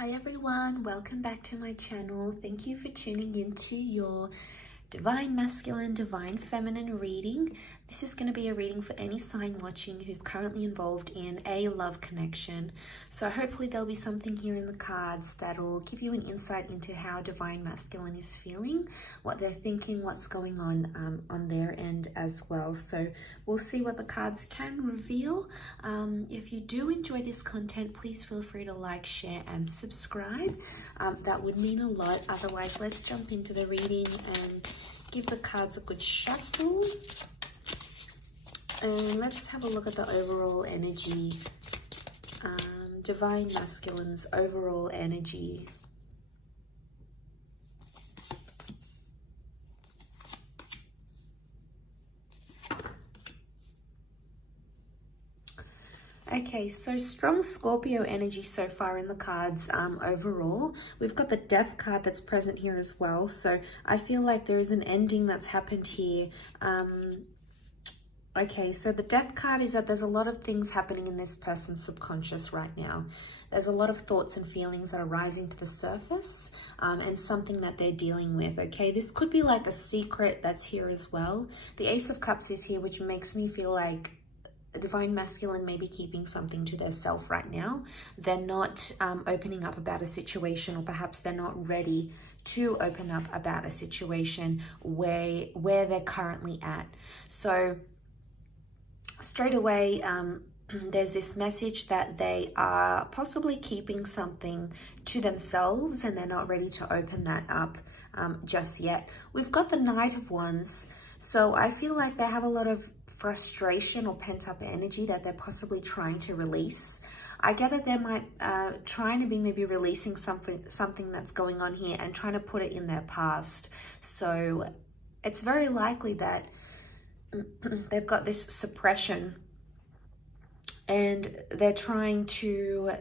Hi everyone, welcome back to my channel. Thank you for tuning into your Divine Masculine, Divine Feminine reading. This is going to be a reading for any sign watching who's currently involved in a love connection. So hopefully there'll be something here in the cards that'll give you an insight into how Divine Masculine is feeling, what they're thinking, what's going on their end as well. So we'll see what the cards can reveal. If you do enjoy this content, please feel free to like, share, and subscribe. That would mean a lot. Otherwise, let's jump into the reading and give the cards a good shuffle. And let's have a look at the overall energy. Divine Masculine's overall energy. Okay, so strong Scorpio energy so far in the cards overall. We've got the Death card that's present here as well. So I feel like there is an ending that's happened here. Okay, so the Death card is that there's a lot of things happening in this person's subconscious right now. There's a lot of thoughts and feelings that are rising to the surface and something that they're dealing with, okay? This could be like a secret that's here as well. The Ace of Cups is here, which makes me feel like Divine Masculine may be keeping something to their self right now. They're not opening up about a situation, or perhaps they're not ready to open up about a situation where they're currently at. So straight away, there's this message that they are possibly keeping something to themselves and they're not ready to open that up just yet. We've got the Knight of Wands. So I feel like they have a lot of frustration or pent-up energy that they're possibly trying to release. I get that they might trying to be maybe releasing something that's going on here and trying to put it in their past. So it's very likely that they've got this suppression and they're trying to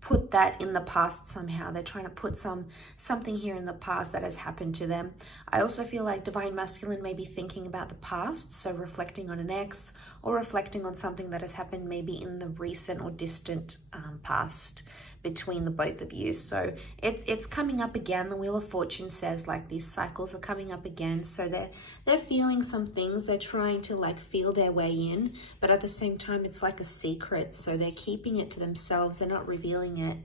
put that in the past somehow. They're trying to put something here in the past that has happened to them. I also feel like Divine Masculine may be thinking about the past, so reflecting on an ex or reflecting on something that has happened maybe in the recent or distant past between the both of you. So it's coming up again. The Wheel of Fortune says like these cycles are coming up again. So they're feeling some things. They're trying to like feel their way in, but at the same time it's like a secret. So they're keeping it to themselves. They're not revealing it.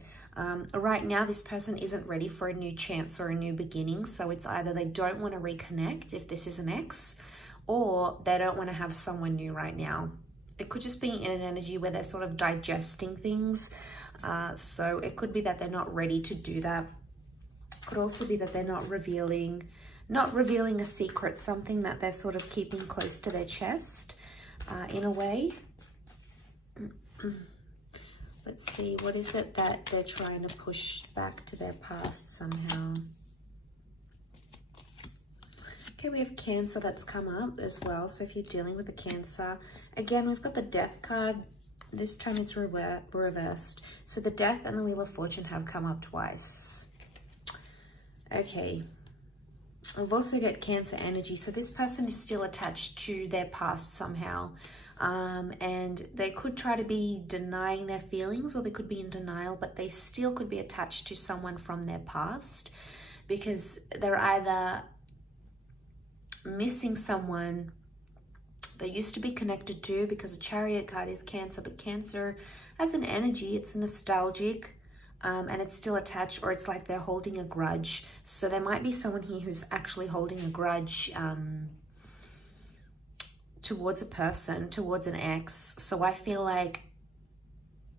Right now this person isn't ready for a new chance or a new beginning. So it's either they don't want to reconnect if this is an ex, or they don't want to have someone new right now. It could just be in an energy where they're sort of digesting things. So it could be that they're not ready to do that. Could also be that they're not revealing a secret, something that they're sort of keeping close to their chest in a way. Let's see, what is it that they're trying to push back to their past somehow? Okay, we have Cancer that's come up as well. So if you're dealing with a Cancer, again, we've got the Death card. This time it's reversed. So the Death and the Wheel of Fortune have come up twice. Okay. We've also got Cancer energy. So this person is still attached to their past somehow. And they could try to be denying their feelings, or they could be in denial, but they still could be attached to someone from their past, because they're either missing someone they used to be connected to, because the Chariot card is Cancer, but Cancer as an energy, it's nostalgic and it's still attached, or it's like they're holding a grudge. So there might be someone here who's actually holding a grudge towards a person, towards an ex. So I feel like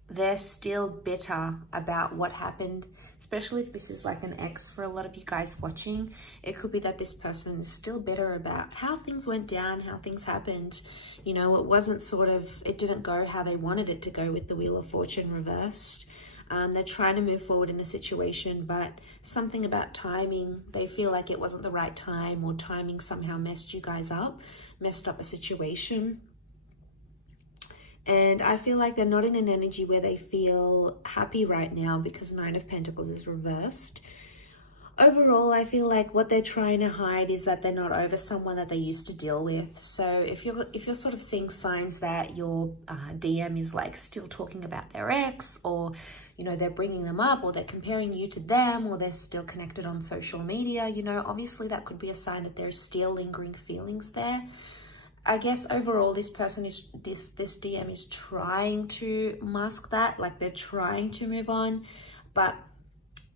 they're still bitter about what happened, especially if this is like an ex for a lot of you guys watching. It could be that this person is still bitter about how things went down, how things happened. You know, it didn't go how they wanted it to go with the Wheel of Fortune reversed. They're trying to move forward in a situation, but something about timing, they feel like it wasn't the right time, or timing somehow messed you guys up, messed up a situation. And I feel like they're not in an energy where they feel happy right now, because Nine of Pentacles is reversed. Overall, I feel like what they're trying to hide is that they're not over someone that they used to deal with. So if you're sort of seeing signs that your DM is like still talking about their ex, or you know, they're bringing them up, or they're comparing you to them, or they're still connected on social media, you know, obviously that could be a sign that there's still lingering feelings there. I guess overall this person is, this DM is trying to mask that, like they're trying to move on, but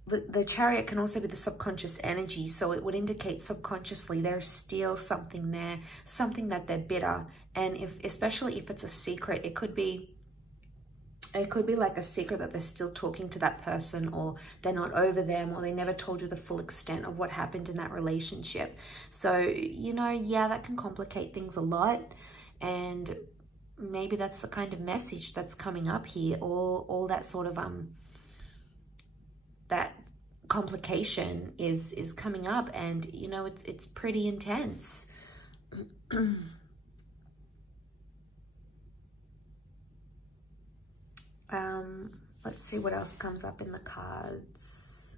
the Chariot can also be the subconscious energy, so it would indicate subconsciously there's still something there, something that they're bitter. And especially if it's a secret, it could be like a secret that they're still talking to that person, or they're not over them, or they never told you the full extent of what happened in that relationship. So, you know, yeah, that can complicate things a lot. And maybe that's the kind of message that's coming up here. All that sort of that complication is coming up, and you know, it's pretty intense. Let's see what else comes up in the cards.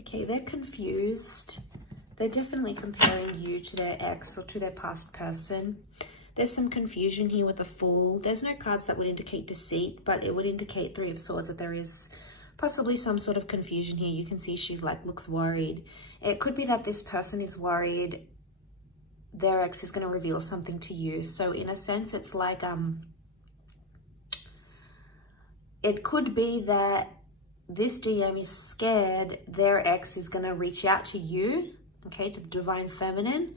Okay, they're confused. They're definitely comparing you to their ex or to their past person. There's some confusion here with the Fool. There's no cards that would indicate deceit, but it would indicate Three of Swords, that there is possibly some sort of confusion here. You can see she looks worried. It could be that this person is worried their ex is going to reveal something to you. So in a sense, it's like, it could be that this DM is scared their ex is going to reach out to you, okay, to the Divine Feminine,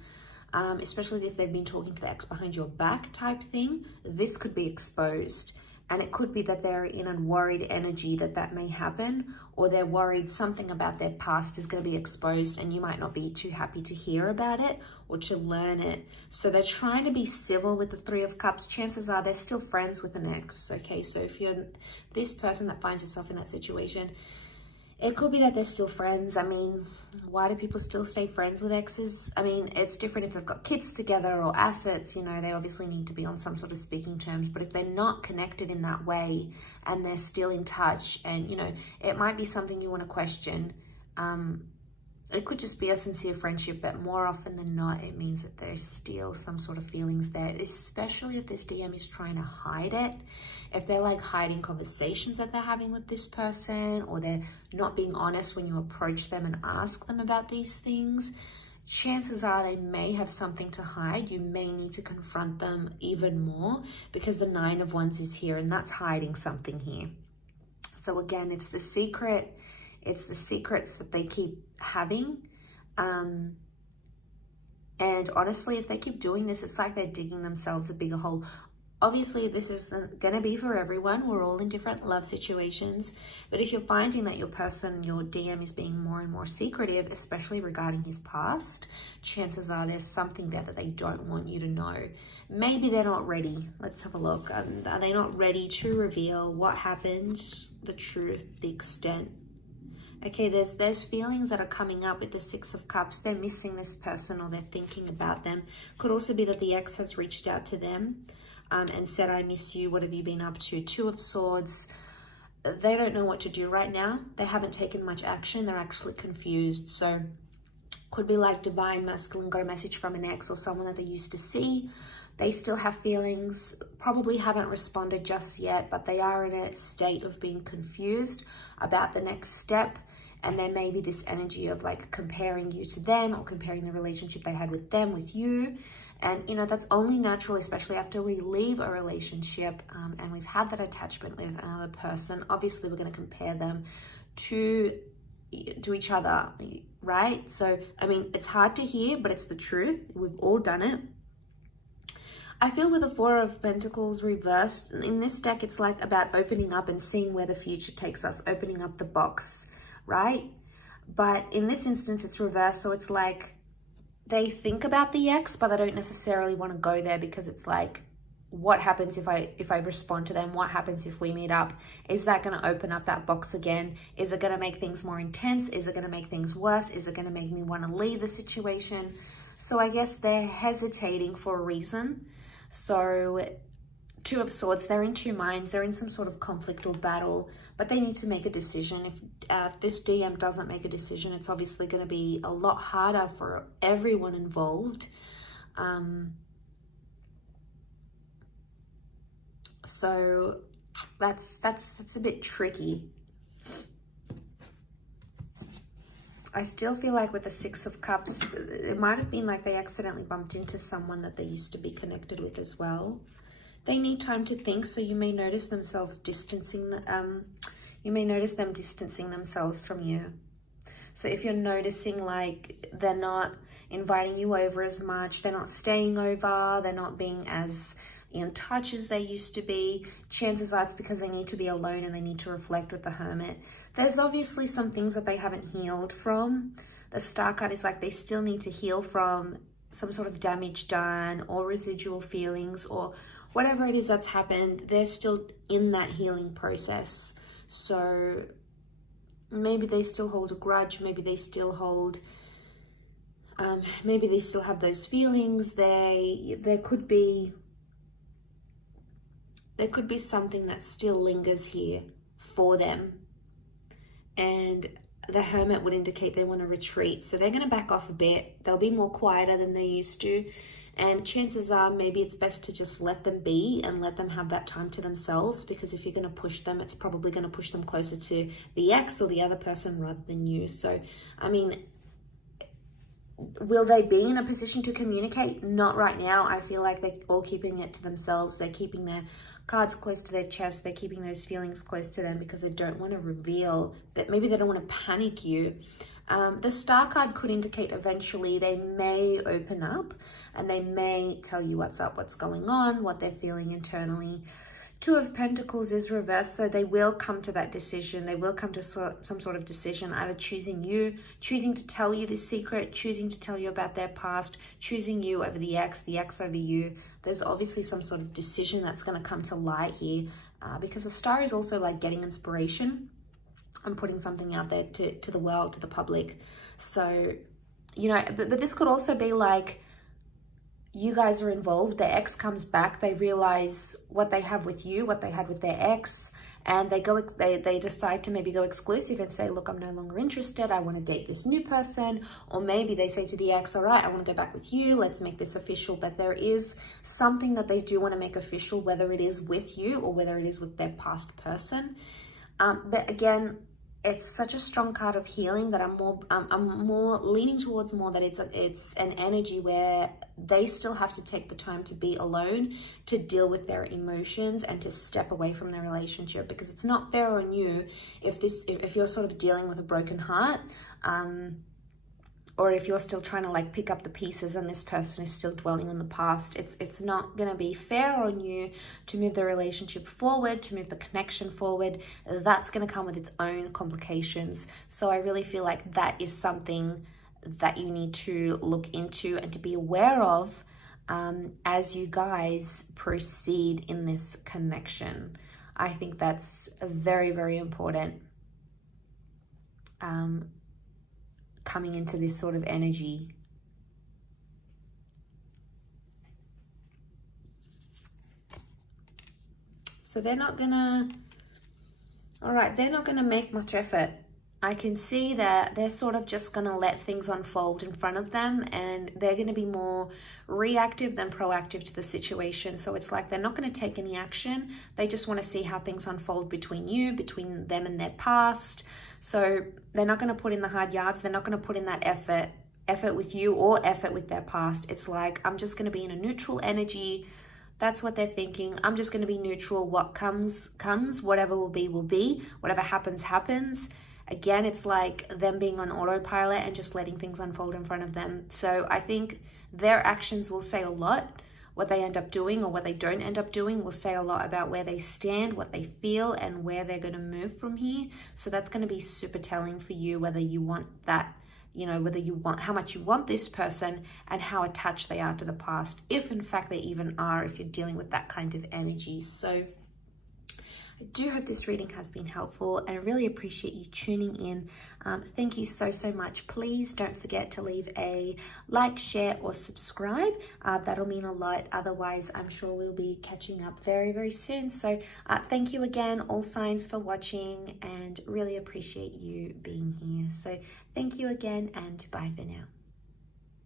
especially if they've been talking to the ex behind your back type thing. This could be exposed. And it could be that they're in a worried energy that may happen, or they're worried something about their past is going to be exposed and you might not be too happy to hear about it or to learn it. So they're trying to be civil with the Three of Cups. Chances are they're still friends with an ex, okay? So if you're this person that finds yourself in that situation, it could be that they're still friends. I mean, why do people still stay friends with exes? I mean, it's different if they've got kids together or assets, you know, they obviously need to be on some sort of speaking terms. But if they're not connected in that way and they're still in touch, and, you know, it might be something you want to question. It could just be a sincere friendship, but more often than not, it means that there's still some sort of feelings there, especially if this DM is trying to hide it. If they're like hiding conversations that they're having with this person, or they're not being honest when you approach them and ask them about these things, chances are they may have something to hide. You may need to confront them even more, because the Nine of Wands is here, and that's hiding something here. So again, it's the secret. It's the secrets that they keep having. And honestly, if they keep doing this, it's like they're digging themselves a bigger hole. Obviously, this isn't going to be for everyone. We're all in different love situations. But if you're finding that your person, your DM, is being more and more secretive, especially regarding his past, chances are there's something there that they don't want you to know. Maybe they're not ready. Let's have a look. Are they not ready to reveal what happened, the truth, the extent? Okay, there's feelings that are coming up with the Six of Cups. They're missing this person, or they're thinking about them. Could also be that the ex has reached out to them and said, I miss you, what have you been up to? Two of Swords. They don't know what to do right now. They haven't taken much action. They're actually confused. So could be like Divine Masculine got a message from an ex or someone that they used to see. They still have feelings, probably haven't responded just yet, but they are in a state of being confused about the next step. And there may be this energy of like comparing you to them, or comparing the relationship they had with them with you. And, you know, that's only natural, especially after we leave a relationship and we've had that attachment with another person. Obviously, we're going to compare them to each other, right? So, I mean, it's hard to hear, but it's the truth. We've all done it. I feel with the Four of Pentacles reversed, in this deck, it's like about opening up and seeing where the future takes us, opening up the box, right? But in this instance, it's reversed. So it's like they think about the ex, but they don't necessarily want to go there, because it's like, what happens if I respond to them? What happens if we meet up? Is that going to open up that box again? Is it going to make things more intense? Is it going to make things worse? Is it going to make me want to leave the situation? So I guess they're hesitating for a reason. So Two of Swords, they're in two minds. They're in some sort of conflict or battle, but they need to make a decision. If this DM doesn't make a decision, it's obviously going to be a lot harder for everyone involved. So that's a bit tricky. I still feel like with the Six of Cups, it might have been like they accidentally bumped into someone that they used to be connected with as well. They need time to think, so you may notice themselves distancing, you may notice them distancing themselves from you. So if you're noticing like they're not inviting you over as much, they're not staying over, they're not being as in touch as they used to be, chances are it's because they need to be alone and they need to reflect with the Hermit. There's obviously some things that they haven't healed from. The Star card is like they still need to heal from some sort of damage done or residual feelings or whatever it is that's happened. They're still in that healing process. So maybe they still hold a grudge, maybe they still hold, maybe they still have those feelings. There could be something that still lingers here for them. And the Hermit would indicate they want to retreat. So they're going to back off a bit. They'll be more quieter than they used to. And chances are maybe it's best to just let them be and let them have that time to themselves, because if you're going to push them, it's probably going to push them closer to the ex or the other person rather than you. So, I mean, will they be in a position to communicate? Not right now. I feel like they're all keeping it to themselves. They're keeping their cards close to their chest. They're keeping those feelings close to them because they don't want to reveal that. Maybe they don't want to panic you. The Star card could indicate eventually they may open up and they may tell you what's up, what's going on, what they're feeling internally. Two of Pentacles is reversed, so they will come to that decision. They will come to some sort of decision, either choosing you, choosing to tell you this secret, choosing to tell you about their past, choosing you over the ex over you. There's obviously some sort of decision that's going to come to light here, because the Star is also like getting inspiration and putting something out there to the world, to the public. So, you know, but this could also be like, you guys are involved, their ex comes back, they realize what they have with you, what they had with their ex, and they decide to maybe go exclusive and say, look, I'm no longer interested, I want to date this new person. Or maybe they say to the ex, all right, I want to go back with you, let's make this official. But there is something that they do want to make official, whether it is with you or whether it is with their past person. But again, it's such a strong card of healing that I'm more leaning towards more that it's an energy where they still have to take the time to be alone, to deal with their emotions and to step away from their relationship, because it's not fair on you if you're sort of dealing with a broken heart, or if you're still trying to like pick up the pieces and this person is still dwelling on the past. It's not going to be fair on you to move the relationship forward, to move the connection forward. That's going to come with its own complications. So I really feel like that is something that you need to look into and to be aware of as you guys proceed in this connection. I think that's very, very important. Coming into this sort of energy. So they're not gonna, all right, they're not gonna make much effort. I can see that they're sort of just gonna let things unfold in front of them, and they're gonna be more reactive than proactive to the situation. So it's like they're not gonna take any action. They just wanna see how things unfold between between them and their past. So they're not gonna put in the hard yards. They're not gonna put in that effort with you or effort with their past. It's like, I'm just gonna be in a neutral energy. That's what they're thinking. I'm just gonna be neutral. What comes, whatever will be, whatever happens, happens. Again, it's like them being on autopilot and just letting things unfold in front of them. So I think their actions will say a lot. What they end up doing or what they don't end up doing will say a lot about where they stand, what they feel, and where they're going to move from here. So that's going to be super telling for you, whether you want that, you know, whether you want, how much you want this person and how attached they are to the past. If in fact they even are, if you're dealing with that kind of energy. So I do hope this reading has been helpful. I really appreciate you tuning in. Thank you so much. Please don't forget to leave a like, share, or subscribe. That'll mean a lot. Otherwise, I'm sure we'll be catching up very soon. So thank you again, all signs, for watching, and really appreciate you being here. So thank you again, and bye for now.